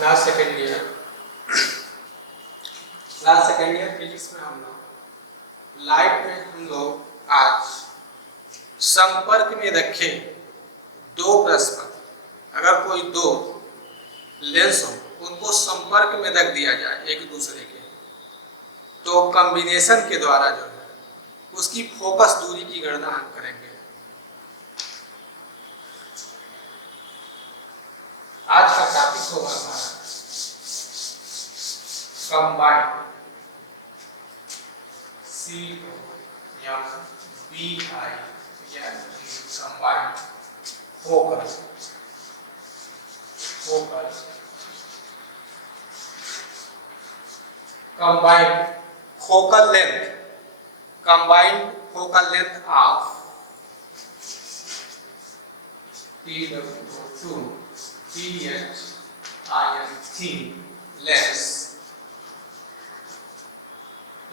Last second year physics में हम लोग लाइट में हम लोग आज संपर्क में रखे दो प्रश्न, अगर कोई दो लेंस हो उनको संपर्क में रख दिया जाए एक दूसरे के, तो कॉम्बिनेशन के द्वारा जो है उसकी फोकस दूरी की गणना हम करेंगे। आज का टॉपिक होगा हमारा combined combined focal length of TW2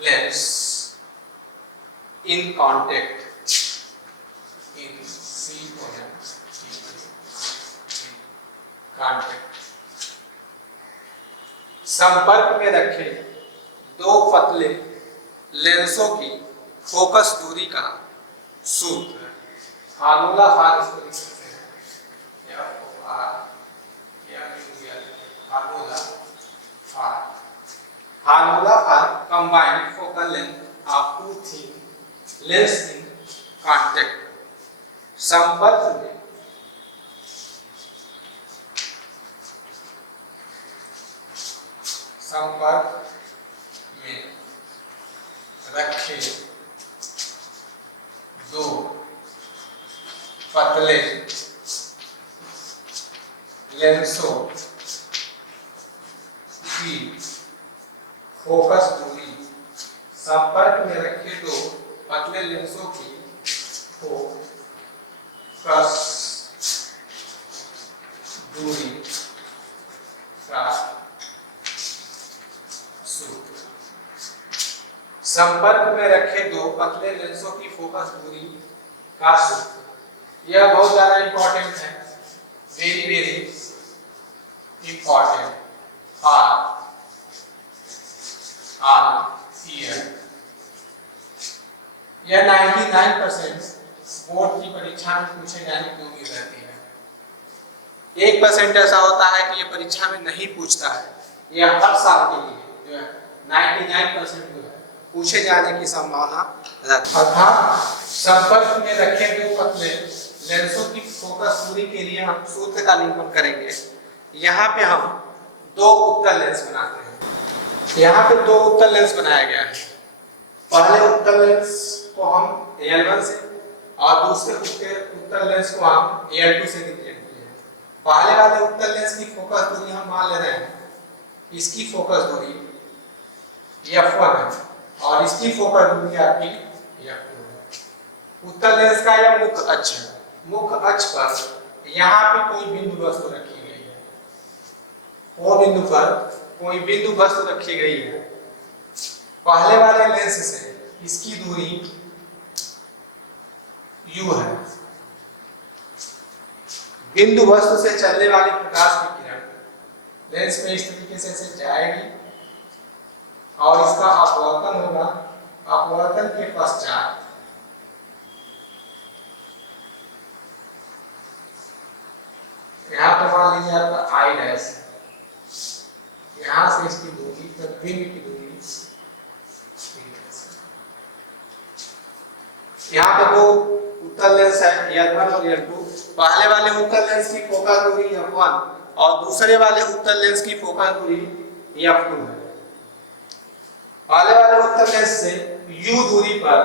lens in contact संपर्क में रखे दो पतले लेंसों की फोकस दूरी का सूत्र फार्मूला इसको लिख सकते हैं formula for combined focal length of two thin lens in contact. संपर्क में रखे दो पतले लेंसों की फोकस दूरी, संपर्क में रखे दो पतले लेंसों की फोकस दूरी का सूत्र। संपर्क में रखे दो पतले लेंसों की फोकस दूरी का सूत्र, यह बहुत ज्यादा इंपॉर्टेंट है, वेरी इंपॉर्टेंट फॉर यह 99% बोर्ड की परीक्षा में पूछे जाने की उम्मीद रहती है। 1% ऐसा होता है कि ये परीक्षा में नहीं पूछता है। यह हर साल के लिए जो है 99% जो है पूछे जाने की संभावना रहती है। अर्थात संपर्क में रखे दो पतले लेंसों की फोकस दूरी के लिए हम सूत्र का निरूपण करेंगे। यहाँ पे हम दो उत्तल लेंस बनाते हैं। यहाँ पे दो उत्तल लेंस बनाया गया है। पहले उत्तल लेंस को हम L1 से और दूसरे उत्तल लेंस को हम L2 से रिप्रेजेंट किए हैं। पहले वाले उत्तल लेंस की फोकस दूरी हम मान ले रहे हैं, इसकी फोकस दूरी F1 है और इसकी फोकस दूरी आपकी F2 है। उत्तल लेंस का यह मुख्य अक्ष है। मुख्य अक्ष पर यहाँ पे कोई बिंदु वस्तु रखी गई है, वो बिंदु पर कोई बिंदु वस्तु रखी गई है। पहले वाले लेंस से इसकी दूरी U है। बिंदु वस्तु से चलने वाली प्रकाश की किरण लेंस में इस तरीके से जाएगी और इसका अपवर्तन होगा। अपवर्तन के पश्चात यहाँ पर मान लीजिए आपका I डैश, यहाँ से इसकी दूरी प्रतिबिंब की दूरी, यहाँ पे दो उत्तल लेंस है L1 और L2। पहले वाले उत्तल लेंस की फोकस दूरी F1 और दूसरे वाले उत्तल लेंस की फोकस दूरी F2 है। पहले वाले उत्तल लेंस से U दूरी पर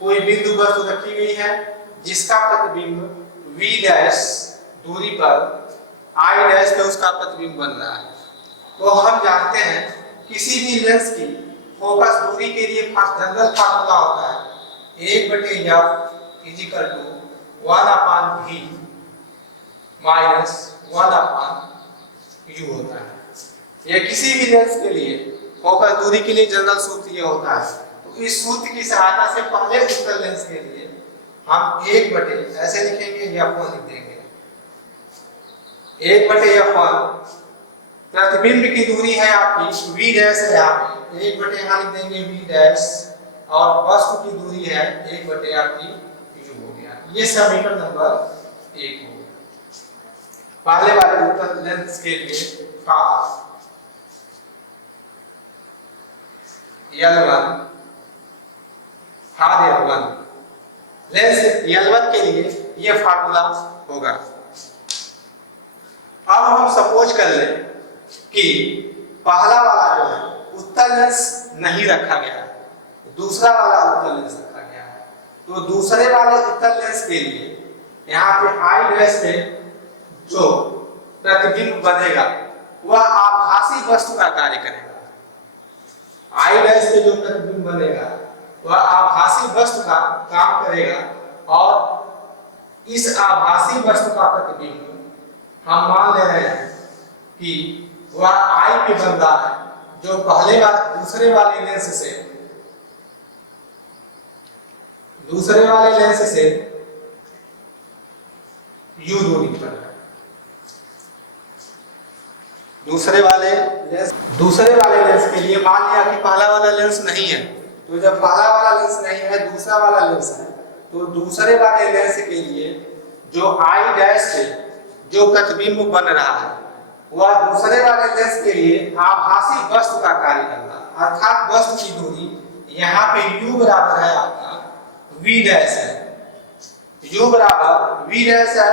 कोई बिंदु वस्तु रखी गई है जिसका प्रतिबिंब V डैश दूरी पर I डैश पे उसका प्रतिबिंब बन रहा है। तो हम जानते हैं किसी भी लेंस की फोकस दूरी के लिए जनरल फार्मूला होता है 1/F = 1/V माइनस 1/U होता है। यह किसी भी लेंस के लिए फोकस दूरी के लिए जनरल सूत्र ये होता है। तो इस सूत्र की सहायता से पहले उत्तल लेंस के लिए हम 1/, ऐसे लिखेंगे F1 लिख देंगे, 1/F1 प्रतिबिंब की दूरी है आपकी v डैश है यहाँ पे 1 बटे यहाँ लिख देंगे v डैश और वस्तु की दूरी है 1 बटे आपकी u हो गया। ये समीकरण नंबर 1 हो गया। पहले वाले उत्तर लेंस के लिए L1 लेंस L1 के लिए ये फार्मूला होगा। अब हम सपोज कर लें कि पहला वाला जो है उत्तल लेंस नहीं रखा गया है, दूसरा वाला उत्तल लेंस रखा गया है। तो दूसरे वाले उत्तल लेंस के लिए यहाँ पे आई डैश पे जो प्रतिबिंब बनेगा वह आभासी वस्तु का कार्य करेगा। आई डैश पे जो प्रतिबिंब बनेगा वह आभासी वस्तु का काम करेगा और इस आभासी वस्तु का प्रतिबिंब हम मान ले रहे हैं कि वह आई पे बन रहा है, जो दूसरे वाले लेंस से u दूरी पर है। दूसरे वाले लेंस के लिए मान लिया कि पहला वाला लेंस नहीं है, तो जब पहला वाला लेंस नहीं है दूसरा वाला लेंस है, तो दूसरे वाले लेंस के लिए जो आई डैश से जो प्रतिबिंब बन रहा है वह दूसरे वाले लेंस के लिए आभासी वस्तु का कार्य कर रहा है, अर्थात वस्तु की दूरी यहाँ पे u बराबर है आपका v डैश है, u बराबर v डैश है।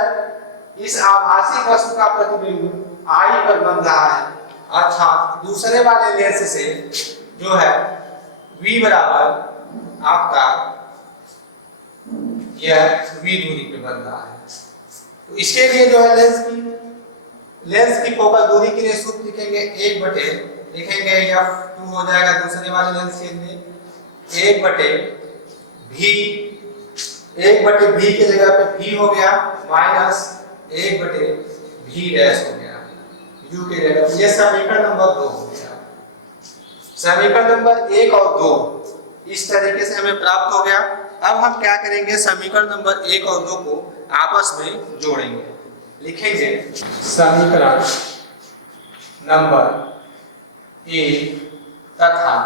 इस आभासी वस्तु का प्रतिबिंब I पर बन रहा है, अर्थात दूसरे वाले लेंस से जो है v बराबर आपका यह v दूरी पे बन रहा है। तो इसके लिए जो है लेंस की फोकल दूरी के लिए सूत्र लिखेंगे 1 बटे लिखेंगे f2 हो जाएगा दूसरे वाले लेंस के लिए 1 बटे v की जगह पे v हो गया माइनस 1 बटे v डैश हो गया u के जगह पे। ये समीकरण नंबर 2 हो गया। समीकरण नंबर 1 और 2 इस तरीके से हमें प्राप्त हो गया। अब हम क्या करेंगे, समीकरण नंबर 1 और 2 को आपस में जोड़ेंगे। लिखेंगे समीकरण नंबर 1 तथा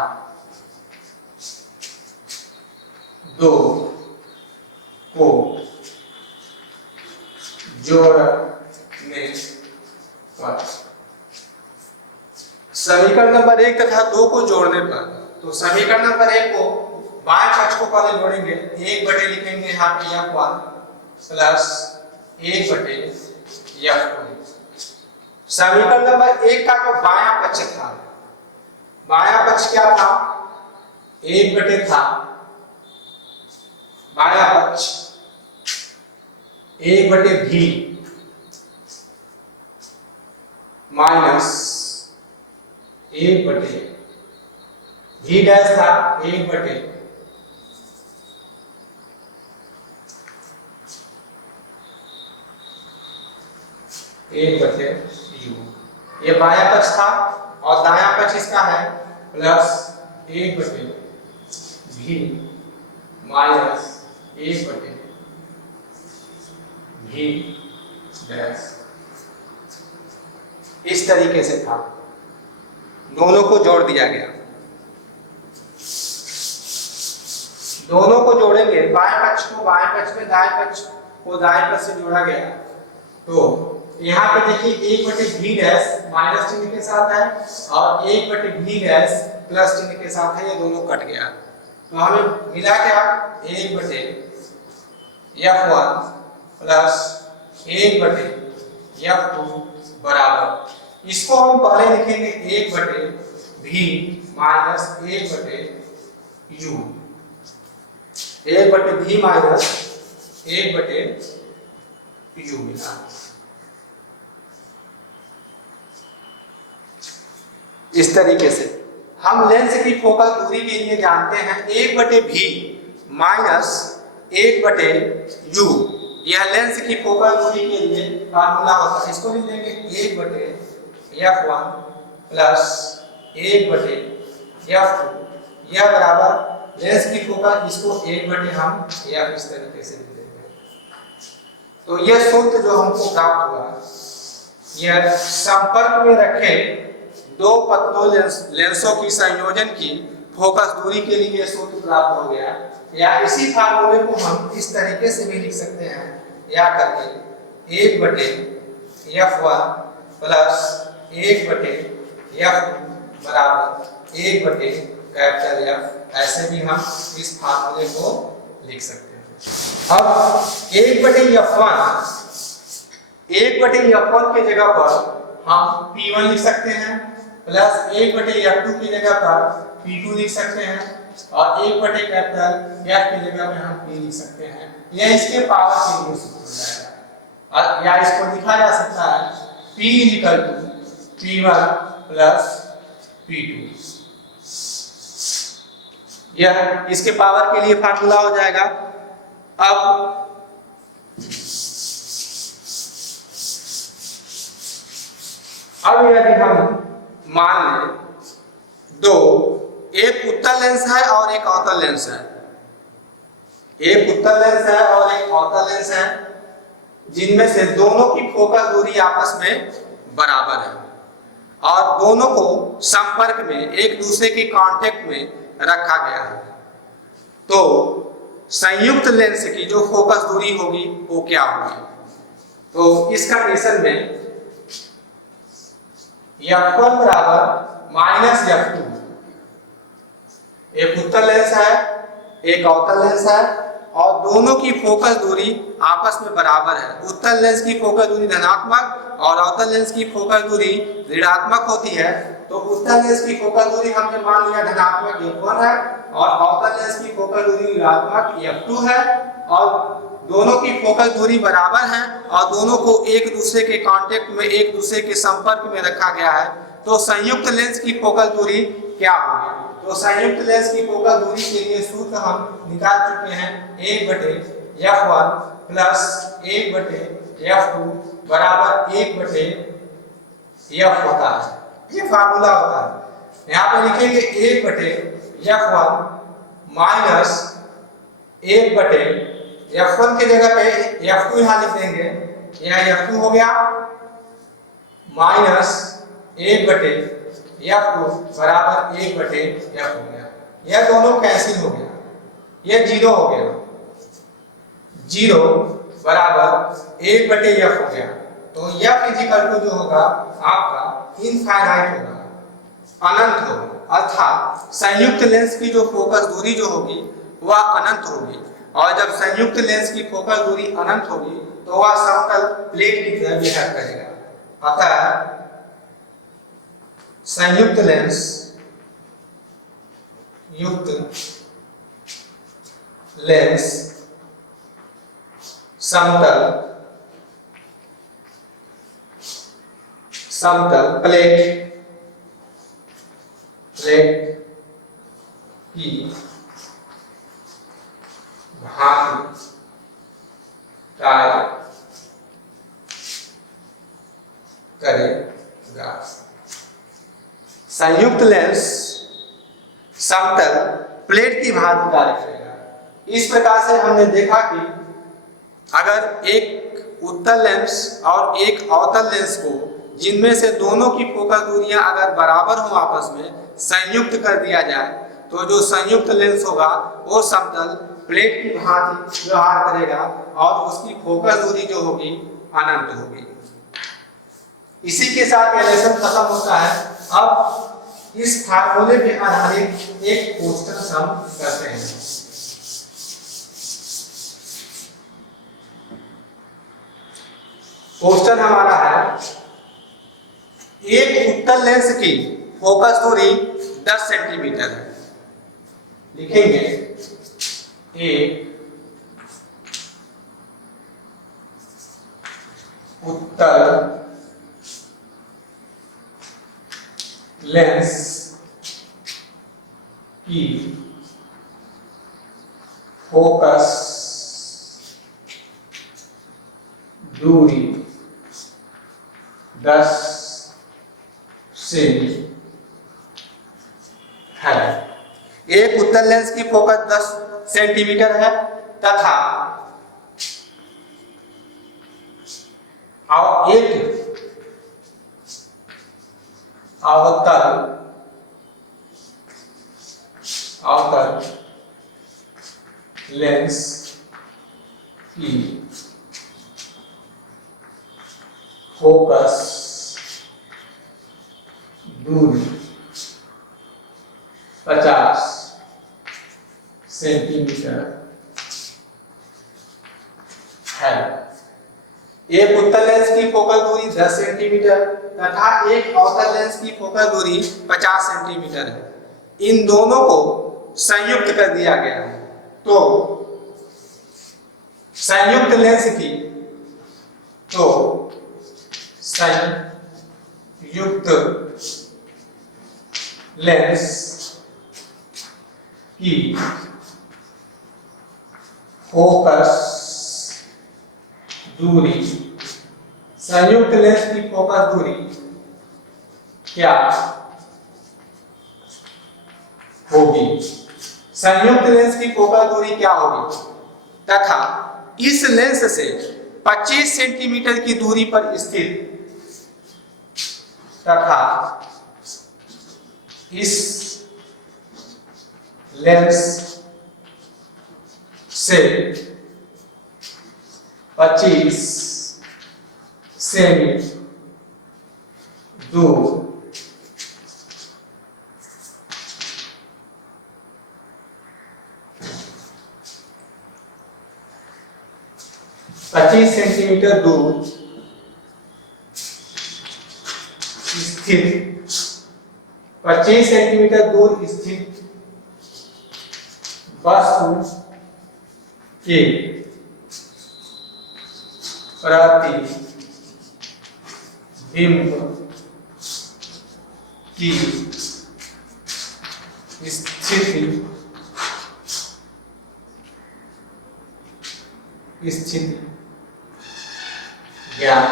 2 को जोड़ने पर, समीकरण नंबर 1 तथा 2 को जोड़ने पर, तो समीकरण नंबर 1 को बाएं पक्ष को पहले जोड़ेंगे, 1 बटे लिखेंगे यहाँ पे f1 प्लस 1 बटे f2। समीकरण नंबर 1 का जो बायां पक्ष था, बायां पक्ष क्या था, 1 बटे था, बायां पक्ष 1 बटे v माइनस 1 बटे v डैश था 1 बटे u। ये बायां पक्ष था और दायां पक्ष इसका है प्लस 1 बटे v माइनस 1 बटे v डैश। इस तरीके से था, दोनों को जोड़ दिया गया। दोनों को जोड़ेंगे, बाएं पक्ष को बाएं पक्ष में, दाएं पक्ष को दाएं पक्ष से जोड़ा गया। तो यहाँ पे देखिए 1 बटे v डैश माइनस चिन्ह के साथ है और 1 बटे v डैश प्लस चिन्ह के साथ है, ये दोनों कट गया। तो हमें मिला क्या, 1 बटे f1 प्लस 1 बटे f2 बराबर, इसको हम पहले लिखेंगे 1 बटे v माइनस 1 बटे u, 1 बटे v माइनस 1 बटे u मिला। इस तरीके से हम लेंस की फोकल दूरी के लिए जानते हैं 1 बटे v माइनस 1 बटे u, यह लेंस की फोकल दूरी के लिए फार्मूला होता है। इसको लिख देंगे 1 बटे f1 प्लस 1 बटे f2, यह बराबर लेंस की फोकल, इसको 1 बटे हम f इस तरीके से लिख देंगे। तो यह सूत्र जो हमको प्राप्त हुआ, यह संपर्क में रखे दो पतलों लेंसों की संयोजन की फोकस दूरी के लिए सूत्र प्राप्त हो गया। या इसी फार्मूले को हम इस तरीके से भी लिख सकते हैं, या करके 1/f1 प्लस 1/f2 बराबर 1/F, ऐसे भी हम इस फार्मूले को लिख सकते हैं। अब 1/f1 के जगह पर हम P1 लिख सकते हैं, प्लस 1/f2 की जगह पर P2 लिख सकते हैं, और 1/F की जगह में हम P लिख सकते हैं। यह इसके पावर के लिए सूत्र हो जाएगा, या इसको लिखा जा सकता है P = P1 प्लस P2। यह इसके पावर के लिए फार्मूला हो जाएगा। अब यदि हम मान लें दो, एक उत्तल लेंस है और एक अवतल लेंस है, एक उत्तल लेंस है और एक अवतल लेंस है, जिनमें से दोनों की फोकस दूरी आपस में बराबर है और दोनों को संपर्क में, एक दूसरे के कांटेक्ट में रखा गया है। तो संयुक्त लेंस की जो फोकस दूरी होगी वो क्या होगी? तो इस कंडीशन में F1 बराबर -F2, एक उत्तल लेंस है एक अवतल लेंस है और दोनों की फोकस दूरी आपस में बराबर है। उत्तल लेंस की फोकस दूरी धनात्मक और अवतल लेंस की फोकस दूरी ऋणात्मक होती है। तो उत्तल लेंस की फोकस दूरी हमने मान लिया धनात्मक F1 है और अवतल लेंस की फोकस दूरी ऋणात्मक F2 है, और दोनों की फोकस दूरी बराबर है और दोनों को एक दूसरे के कांटेक्ट में, एक दूसरे के संपर्क में रखा गया है। तो संयुक्त लेंस की फोकस दूरी क्या होगी? तो संयुक्त लेंस की फोकस दूरी के लिए सूत्र हम निकाल चुके हैं, 1/F1 प्लस 1/F2 बराबर 1/F होता है। ये फार्मूला होता है। यहाँ पे लिखेंगे 1/F1 माइनस 1/F1 के जगह पे F2 यहाँ लिख देंगे, यह F2 हो गया, माइनस 1/F2 बराबर 1/F हो गया। यह दोनों कैंसिल हो गया, यह 0 हो गया, 0 बराबर 1/F हो गया। तो F इक्वल टू जो होगा आपका इनफाइनाइट होगा, अनंत होगा, अर्थात संयुक्त लेंस की जो फोकस दूरी जो होगी वह अनंत होगी। और जब संयुक्त लेंस की फोकस दूरी अनंत होगी तो वह समतल प्लेट की तरह बिहेव करेगा। अतः संयुक्त लेंस समतल प्लेट की भांति कार्य करेगा। संयुक्त लेंस समतल प्लेट की भांति कार्य करेगा। इस प्रकार से हमने देखा कि अगर एक उत्तल लेंस और एक अवतल लेंस को, जिनमें से दोनों की फोकस दूरियां अगर बराबर हो, आपस में संयुक्त कर दिया जाए, तो जो संयुक्त लेंस होगा वो समतल प्लेट की भांति व्यवहार करेगा और उसकी फोकस दूरी जो होगी अनंत होगी। इसी के साथ यह लेसन खत्म होता है। अब इस फार्मूले पे आधारित एक क्वेश्चन हम करते हैं। क्वेश्चन हमारा है, एक उत्तल लेंस की फोकस दूरी 10 सेंटीमीटर है। लिखेंगे एक उत्तल लेंस की फोकस दूरी 10 सेमी है। एक उत्तल लेंस की फोकस 10 सेंटीमीटर है तथा और एक अवतल लेंस की फोकस दूरी 50 सेंटीमीटर है। एक उत्तल लेंस की फोकल दूरी 10 सेंटीमीटर तथा एक अवतल लेंस की फोकल दूरी 50 सेंटीमीटर है। इन दोनों को संयुक्त कर दिया गया है। तो संयुक्त लेंस की फोकस दूरी संयुक्त लेंस की फोकस दूरी क्या होगी? संयुक्त लेंस की फोकल दूरी क्या होगी तथा इस लेंस से 25 सेंटीमीटर की दूरी पर स्थित तथा इस लेंस से 25 सेमी दूर 25 सेंटीमीटर दूर स्थित 25 सेंटीमीटर दूर स्थित वस्तु के प्रतिबिंब की स्थिति ज्ञात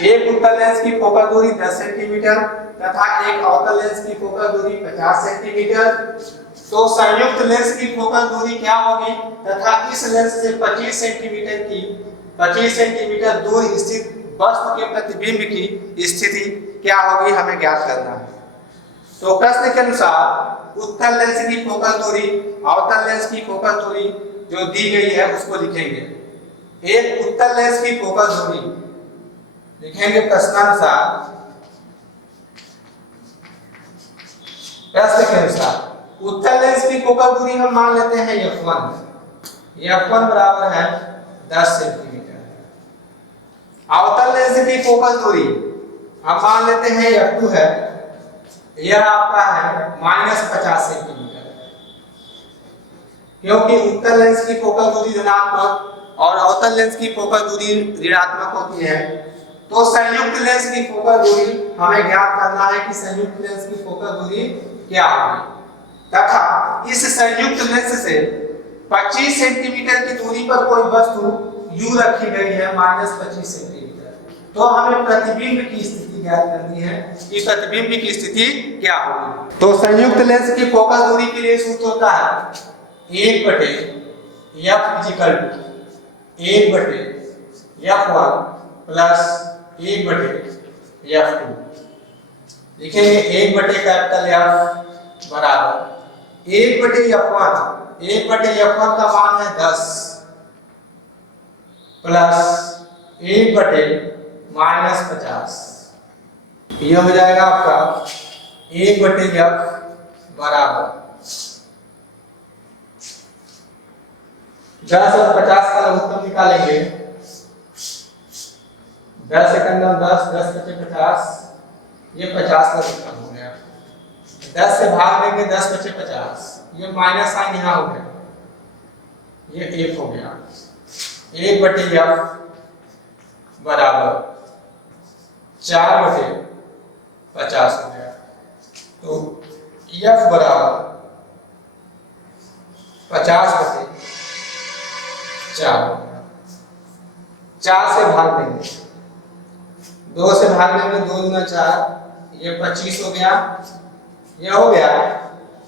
एक उत्तल लेंस की फोकल दूरी 10 सेंटीमीटर तथा एक अवतल लेंस की फोकल दूरी 50 सेंटीमीटर। तो संयुक्त लेंस की फोकल दूरी क्या होगी तथा इस लेंस से 25 सेंटीमीटर दूर स्थित वस्तु के प्रतिबिंब की स्थिति क्या होगी, हमें ज्ञात करना है। तो प्रश्न के अनुसार उत्तल लेंस की फोकल दूरी अवतल लेंस की फोकल दूरी जो दी गई है उसको लिखेंगे। एक उत्तल लेंस की फोकल दूरी लिखेंगे प्रश्नानुसार। प्रश्न के अनुसार उत्तल लेंस की फोकल दूरी हम मान लेते हैं f1 बराबर है 10 सेंटीमीटर। अवतल लेंस की फोकल दूरी हम मान लेते हैं f2 है, यह आपका है -50 सेंटीमीटर। क्योंकि उत्तल लेंस की फोकल दूरी धनात्मक और अवतल लेंस की फोकल दूरी ऋणात्मक होती है, तो संयुक्त लेंस की फोकल दूरी हमें ज्ञात करना है कि संयुक्त लेंस की फोकल दूरी क्या होगी तथा इस संयुक्त लेंस से 25 सेंटीमीटर की दूरी पर कोई वस्तु U रखी गई है -25 सेंटीमीटर। तो हमें प्रतिबिंब की स्थिति ज्ञात करनी है कि प्रतिबिंब की स्थिति क्या होगी। तो संयुक्त लेंस की फोकल दूरी के लिए सूत्र होता है 1/f1 प्लस 1/f2। लिखेंगे 1/F बराबर 1/f1 का मान है 10 प्लस 1/-50। यह हो जाएगा आपका 1/f बराबर 10 और 50 का लघुत्तम निकालेंगे। 10 सेकंड में 10 × 50, ये 50 का लघुत्तम हो गया। 10 से भाग देंगे 10 × 50, ये माइनस साइन यहाँ हो गया, ये 1 हो गया। 1/f बराबर 4/50 हो गया। तो f बराबर 50/4 हो गया। 4 से भाग देंगे, 2 से भाग देंगे, 2 × 4, ये 25 हो गया। यह हो गया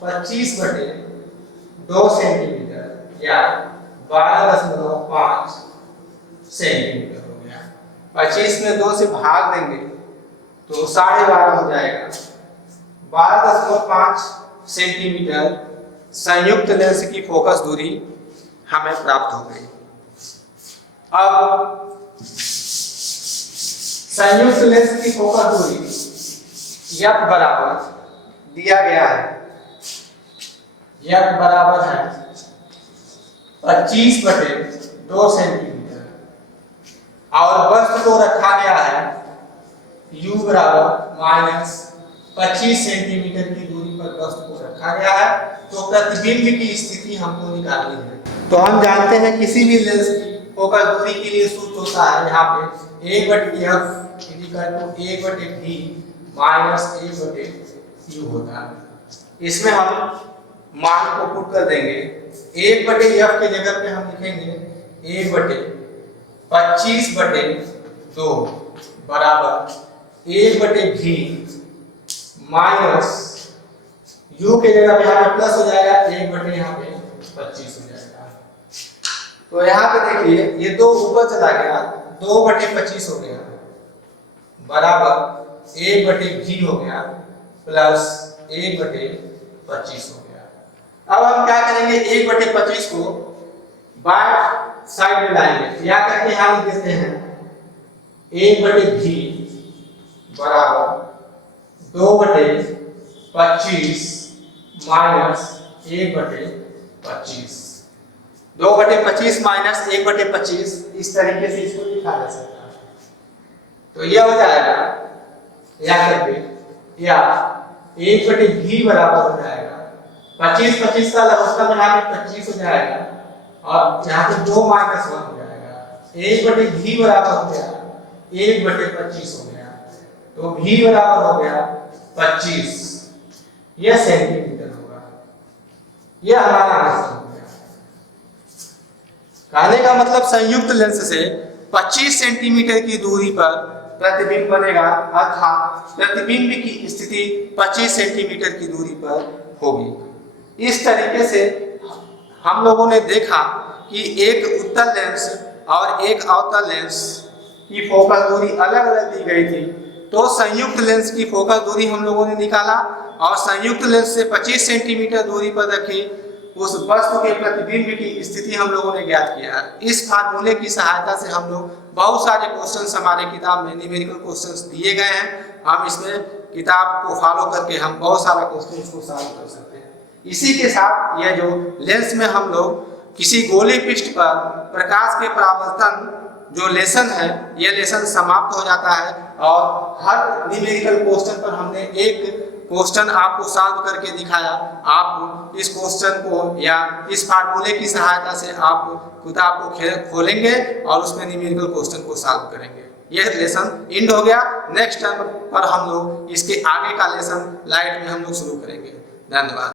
25/2 सेंटीमीटर या 12.5 सेंटीमीटर हो गया। 25 में 2 से भाग देंगे तो 12.5 हो जाएगा। 12.5 सेंटीमीटर संयुक्त लेंस की फोकस दूरी हमें प्राप्त हो गई। अब संयुक्त लेंस की फोकस दूरी F बराबर दिया गया है, F बराबर है 25/2 सेंटीमीटर और वस्तु को रखा गया है U बराबर -25 सेंटीमीटर की दूरी पर वस्तु को रखा गया है। तो प्रतिबिंब की स्थिति हमको निकालनी है। तो हम जानते हैं किसी भी लेंस की फोकस दूरी के लिए सूत्र होता है यहाँ पे 1/F = 1/V - 1/U होता है। इसमें हम मान को पुट कर देंगे। 1/F के जगह पे हम लिखेंगे 1/25/2 बराबर 1/V माइनस U के जगह पे यहाँ पे प्लस हो जाएगा 1/, यहाँ पे 25 हो जाएगा। तो यहाँ पे देखिए ये 2 ऊपर चला गया, 2/25 हो गया बराबर 1/V हो गया प्लस 1/25 हो गया। अब हम क्या करेंगे, 1/25 को बाय साइड में लाएंगे। या करके यहाँ लिख देते हैं 1/V बराबर 2/25 माइनस 1/25। 2/25 माइनस 1/25 इस तरीके से इसको लिखा जा सकता है। तो यह हो जाएगा या करके या 1/V बराबर हो जाएगा 25 का लघुत्तम यहाँ पे 25 हो जाएगा और यहाँ पे 2 - 1 हो जाएगा। 1/V बराबर हो गया 1/25 हो गया। तो V बराबर हो गया 25, यह सेंटीमीटर होगा। यह हमारा आंसर हो गया। कहने का मतलब संयुक्त लेंस से 25 सेंटीमीटर की दूरी पर प्रतिबिंब बनेगा, अर्थात प्रतिबिंब की स्थिति 25 सेंटीमीटर की दूरी पर होगी। इस तरीके से हम लोगों ने देखा कि एक उत्तल लेंस और एक अवतल लेंस की फोकस दूरी अलग अलग दी गई थी। तो संयुक्त लेंस की फोकस दूरी हम लोगों ने निकाला और संयुक्त लेंस से 25 सेंटीमीटर दूरी पर रखी उस वस्तु के प्रतिबिंब की स्थिति हम लोगों ने ज्ञात किया। इस फार्मूले की सहायता से हम लोग बहुत सारे क्वेश्चंस हमारे किताब में न्यूमेरिकल क्वेश्चंस दिए गए हैं। हम इसमें किताब को फॉलो करके हम बहुत सारा क्वेश्चंस को सॉल्व कर सकते हैं। इसी के साथ यह जो लेंस में हम लोग किसी गोली पृष्ठ पर प्रकाश के परावर्तन जो लेसन है, यह लेसन समाप्त हो जाता है और हर न्यूमेरिकल क्वेश्चन पर हमने एक क्वेश्चन आपको सॉल्व करके दिखाया। आप इस क्वेश्चन को या इस फार्मूले की सहायता से आप किताब को खोलेंगे और उसमें न्यूमेरिकल क्वेश्चन को सॉल्व करेंगे। यह लेसन एंड हो गया। नेक्स्ट टाइम पर हम लोग इसके आगे का लेसन लाइट में हम लोग शुरू करेंगे। धन्यवाद।